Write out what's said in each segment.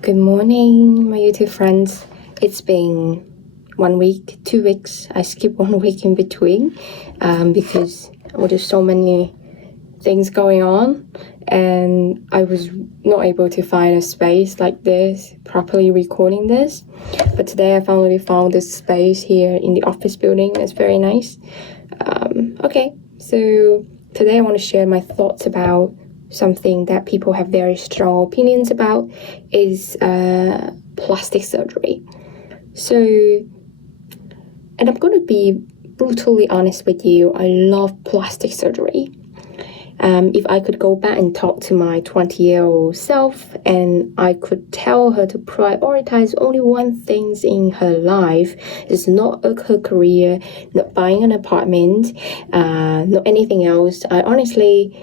Good morning, my YouTube friends. It's been 1 week, 2 weeks. I skipped 1 week in between because there's so many things going on, and I was not able to find a space like this, properly recording this. But today I finally found this space here in the office building. It's very nice. Okay, so today I want to share my thoughts about something that people have very strong opinions about is plastic surgery. So, and I'm going to be brutally honest with you, I love plastic surgery. If I could go back and talk to my 20-year-old self and I could tell her to prioritize only one thing in her life, it's not her career, not buying an apartment, not anything else, I honestly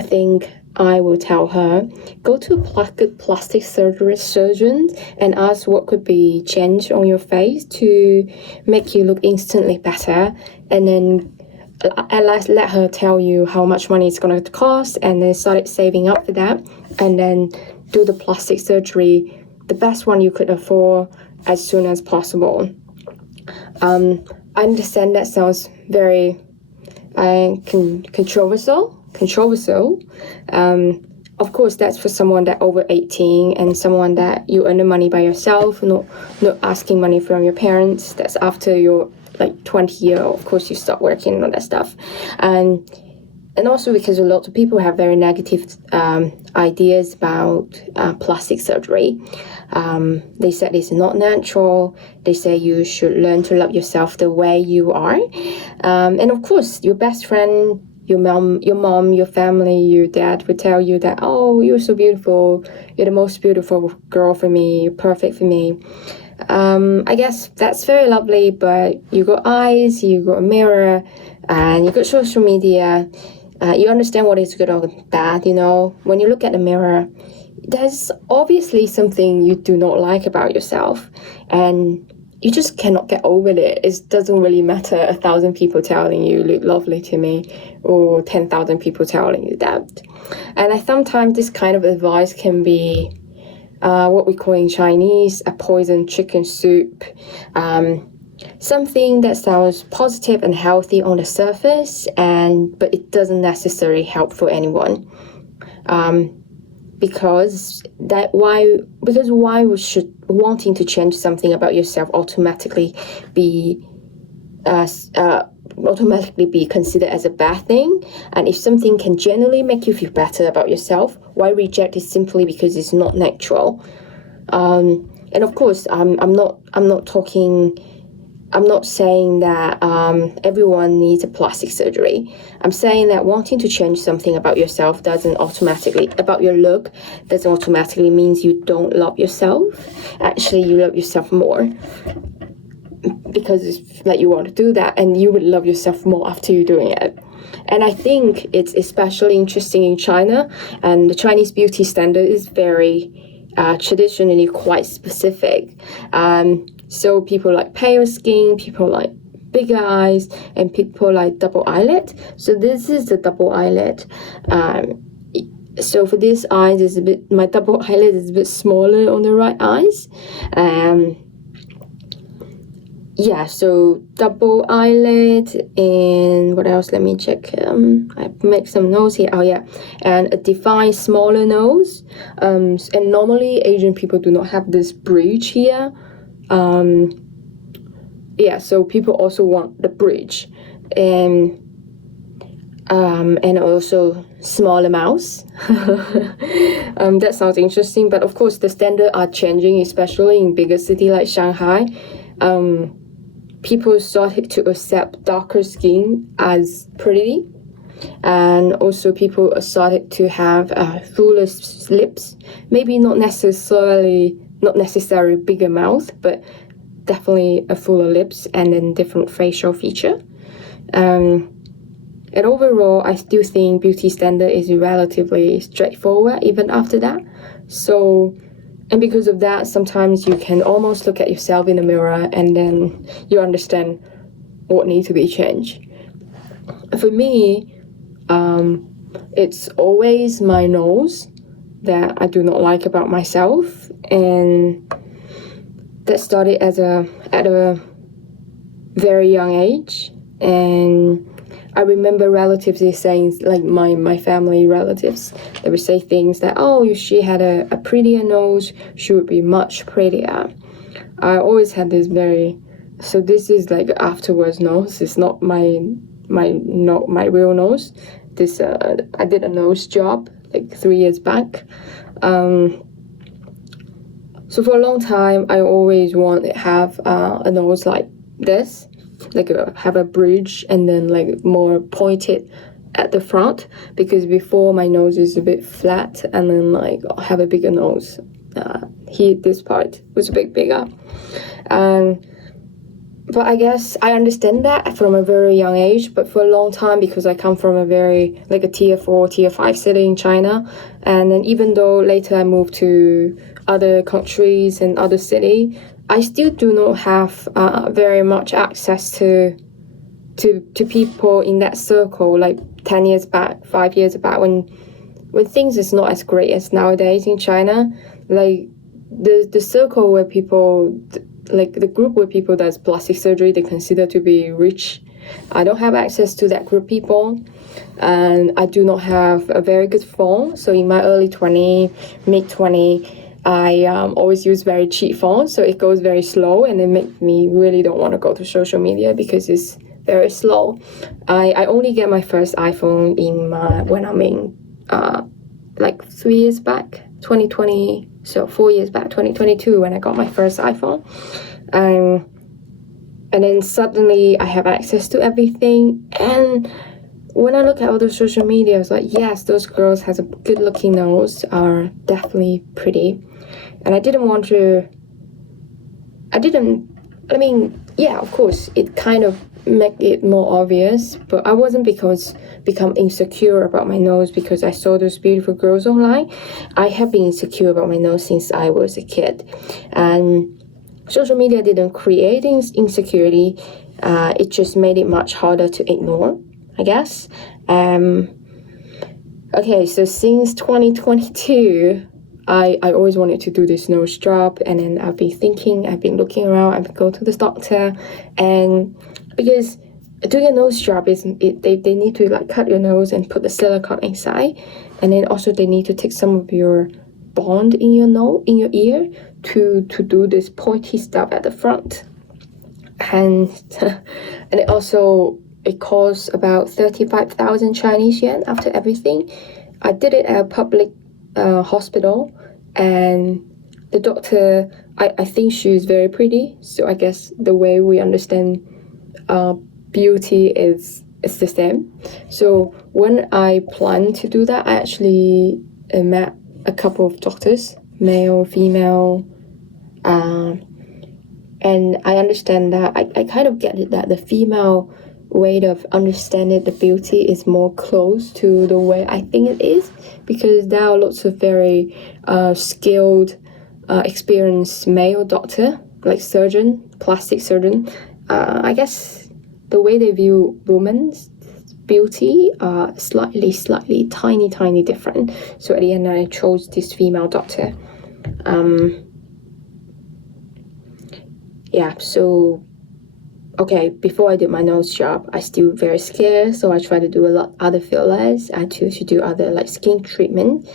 think I will tell her, go to a good plastic surgeon and ask what could be changed on your face to make you look instantly better, and then let her tell you how much money it's going to cost, and then start saving up for that, and then do the plastic surgery, the best one you could afford, as soon as possible. I understand that sounds very controversial. Of course, that's for someone that over 18 and someone that you earn the money by yourself, not asking money from your parents. That's after you're like 20 years old. Of course, you start working on that stuff. And also because a lot of people have very negative ideas about plastic surgery. They said it's not natural. They say you should learn to love yourself the way you are. And of course, your best friend, your mom, your family, your dad would tell you that, oh, you're so beautiful. You're the most beautiful girl for me. You're perfect for me. I guess that's very lovely, but you got eyes, you got a mirror, and you got social media. You understand what is good or bad, you know. When you look at the mirror, there's obviously something you do not like about yourself, and you just cannot get over it. It doesn't really matter 1,000 people telling you look lovely to me or 10,000 people telling you that. And I sometimes this kind of advice can be what we call in Chinese a poison chicken soup. Something that sounds positive and healthy on the surface, but it doesn't necessarily help for anyone. Because why should wanting to change something about yourself automatically be considered as a bad thing? And if something can genuinely make you feel better about yourself, why reject it simply because it's not natural? And of course, I'm not saying that everyone needs a plastic surgery. I'm saying that wanting to change something about yourself about your look doesn't automatically means you don't love yourself. Actually, you love yourself more because it's like you want to do that, and you would love yourself more after you're doing it. And I think it's especially interesting in China, and the Chinese beauty standard is very traditionally quite specific. So people like pale skin, people like bigger eyes, and people like double eyelid. So this is the double eyelid. So for this eyes, my double eyelid is a bit smaller on the right eyes. So double eyelid, and what else? Let me check. I make some notes here. Oh yeah, and a defined smaller nose. And normally Asian people do not have this bridge here. So people also want the bridge, and also smaller mouth. That sounds interesting, but of course the standards are changing, especially in bigger city like Shanghai. People started to accept darker skin as pretty, and also people started to have fuller lips. Maybe not necessarily bigger mouth, but definitely a fuller lips, and then different facial feature. And overall, I still think beauty standard is relatively straightforward even after that. So, and because of that, sometimes you can almost look at yourself in the mirror and then you understand what needs to be changed. For me, it's always my nose. that I do not like about myself, and that started at a very young age. And I remember relatives saying, like my family relatives, they would say things that, oh, if she had a prettier nose, she would be much prettier. I always had this so this is like afterwards nose. It's not my real nose. This I did a nose job like 3 years back. So for a long time, I always wanted to have a nose like this, like have a bridge and then like more pointed at the front, because before my nose is a bit flat and then like have a bigger nose. Here, this part was a bit bigger. But I guess I understand that from a very young age, but for a long time, because I come from a very, like a tier 4, tier 5 city in China, and then even though later I moved to other countries and other city, I still do not have very much access to people in that circle, like 10 years back, 5 years back, when things is not as great as nowadays in China. Like the circle where people, like the group where people does plastic surgery, they consider to be rich. I don't have access to that group people, and I do not have a very good phone. So in my early 20, mid 20, I always use very cheap phones, so it goes very slow, and it makes me really don't want to go to social media because it's very slow. I only get my first iPhone when I'm in like 3 years back, 2020. So 4 years back, 2022, when I got my first iPhone. And then suddenly I have access to everything. And when I look at other social media, it's like, yes, those girls has a good looking nose, are definitely pretty. And yeah, of course, it kind of make it more obvious, but I wasn't become insecure about my nose because I saw those beautiful girls online. I have been insecure about my nose since I was a kid, and social media didn't create insecurity. It just made it much harder to ignore, I guess. Okay, so since 2022, I always wanted to do this nose job, and then I've been looking around, I've go to the doctor, and because doing a nose job they need to like cut your nose and put the silicone inside, and then also they need to take some of your bond in your ear to do this pointy stuff at the front, and and it costs about 35,000 Chinese yuan after everything. I did it at a public hospital, and the doctor, I think she's very pretty, so I guess the way we understand beauty is the same. So when I planned to do that, I actually met a couple of doctors, male, female, and I understand that I kind of get it that the female way of understanding the beauty is more close to the way I think it is, because there are lots of very skilled, experienced male doctor, like surgeon, plastic surgeon. I guess the way they view women's beauty are slightly tiny different. So at the end I chose this female doctor. Yeah, so okay, before I did my nose job, I still very scared, so I tried to do a lot other fillers. I chose to do other like skin treatment,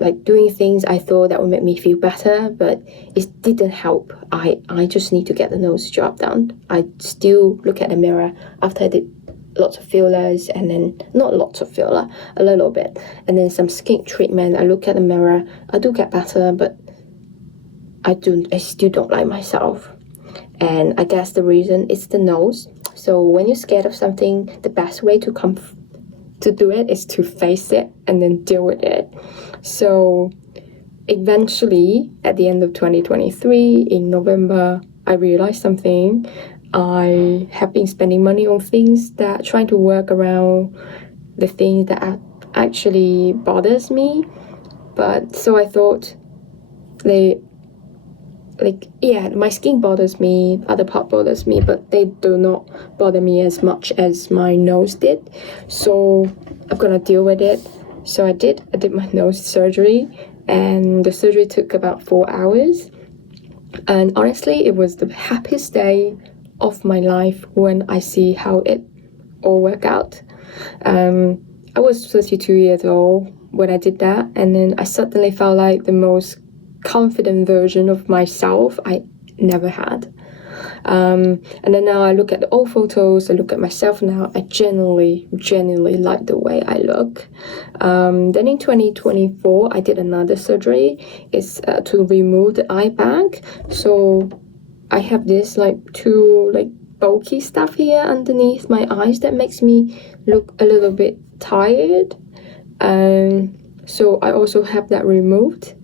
like doing things I thought that would make me feel better, but it didn't help. I just need to get the nose job done. I still look at the mirror after I did lots of fillers, and then not lots of filler, a little bit, and then some skin treatment. I look at the mirror, I do get better, but I still don't like myself. And I guess the reason is the nose. So when you're scared of something, the best way to do it is to face it and then deal with it. So eventually, at the end of 2023, in November, I realized something. I have been spending money on things that trying to work around the things that actually bothers me. But so I thought, my skin bothers me, other part bothers me, but they do not bother me as much as my nose did. So I'm gonna deal with it. So I did my nose surgery, and the surgery took about 4 hours. And honestly, it was the happiest day of my life when I see how it all worked out. I was 32 years old when I did that, and then I suddenly felt like the most confident version of myself I never had. And then now I look at the old photos, I look at myself now, I genuinely like the way I look. Then in 2024, I did another surgery. It's to remove the eye bag. So I have this two bulky stuff here underneath my eyes that makes me look a little bit tired. So I also have that removed.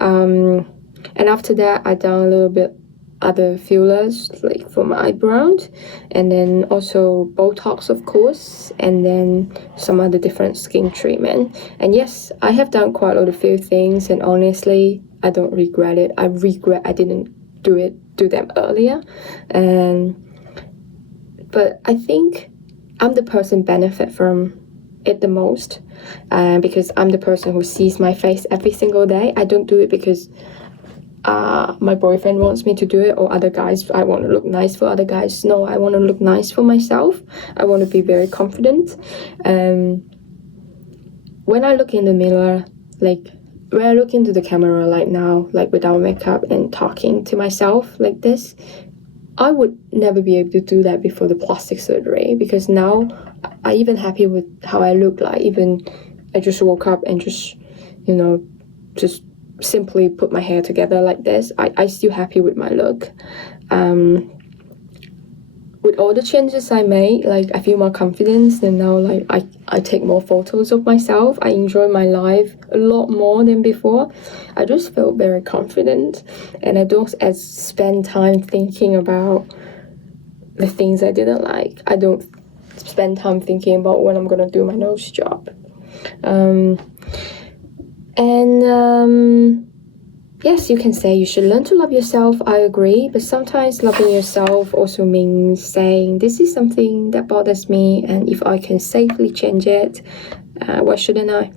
And after that, I done a little bit other fillers for my eyebrows, and then also Botox, of course, and then some other different skin treatment. And yes, I have done quite a lot of few things, and honestly, I don't regret it. I regret I didn't do them earlier. But I think I'm the person benefit from it the most, because I'm the person who sees my face every single day. I don't do it because my boyfriend wants me to do it, or other guys, I want to look nice for other guys. No, I want to look nice for myself. I want to be very confident. When I look in the mirror, when I look into the camera now, without makeup and talking to myself like this, I would never be able to do that before the plastic surgery, because now I even happy with how I look like. Even I just woke up and just simply put my hair together like this, I still happy with my look. With all the changes I made, I feel more confidence, and now I take more photos of myself. I enjoy my life a lot more than before. I just feel very confident, and I don't spend time thinking about the things I didn't like. I don't spend time thinking about when I'm gonna do my nose job. Yes, you can say you should learn to love yourself. I agree, but sometimes loving yourself also means saying, this is something that bothers me, and if I can safely change it, why shouldn't I?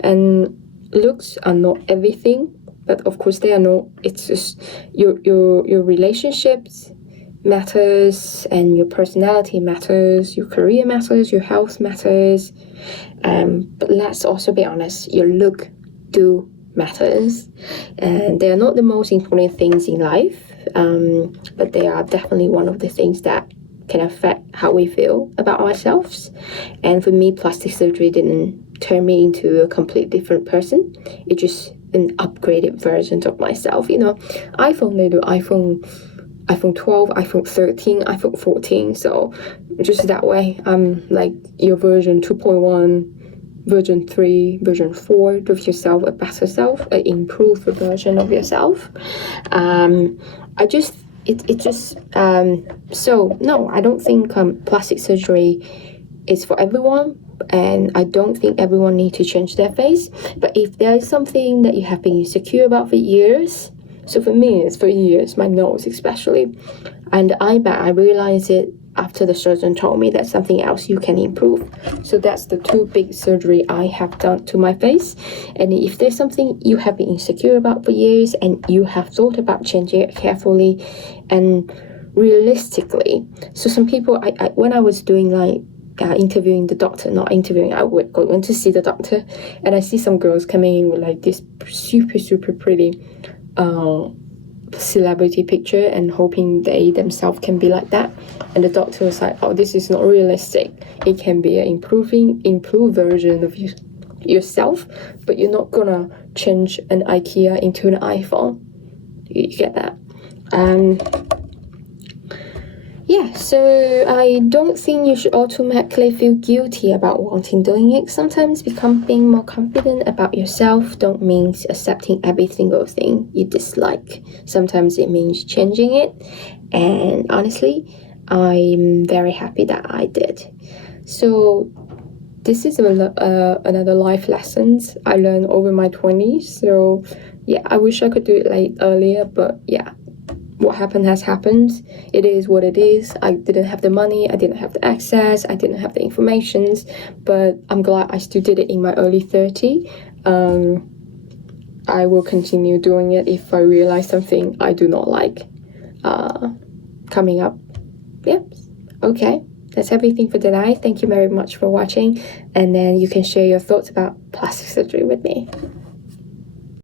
And looks are not everything, but of course they are not. It's just your relationships matters, and your personality matters, your career matters, your health matters. But let's also be honest, your look do matters, and they are not the most important things in life, but they are definitely one of the things that can affect how we feel about ourselves. And for me, plastic surgery didn't turn me into a complete different person. It just an upgraded version of myself. iPhone, they do iPhone 12, iPhone 13, iPhone 14, so just that way, your version 2.1, version 3, version 4 of yourself, a better self, an improved version of yourself. So no, I don't think plastic surgery is for everyone, and I don't think everyone needs to change their face. But if there is something that you have been insecure about for years, so for me, it's for years, my nose especially, and the eye bag, I realized it after the surgeon told me that's something else you can improve. So that's the two big surgery I have done to my face. And if there's something you have been insecure about for years, and you have thought about changing it carefully and realistically. So some people, I when I was doing interviewing the doctor, not interviewing, I went to see the doctor, and I see some girls coming in with this super pretty celebrity picture and hoping they themselves can be like that. And the doctor was like, oh, this is not realistic. It can be an improved version of yourself, but you're not gonna change an IKEA into an iPhone. You get that? So I don't think you should automatically feel guilty about wanting doing it. Sometimes being more confident about yourself don't mean accepting every single thing you dislike. Sometimes it means changing it, and honestly, I'm very happy that I did. So this is another life lessons I learned over my 20s. So yeah, I wish I could do it earlier, but yeah, what happened has happened. It is what it is. I didn't have the money, I didn't have the access, I didn't have the informations, but I'm glad I still did it in my early 30s. I will continue doing it if I realize something I do not like coming up. Yep. Okay, that's everything for today. Thank you very much for watching, and then you can share your thoughts about plastic surgery with me.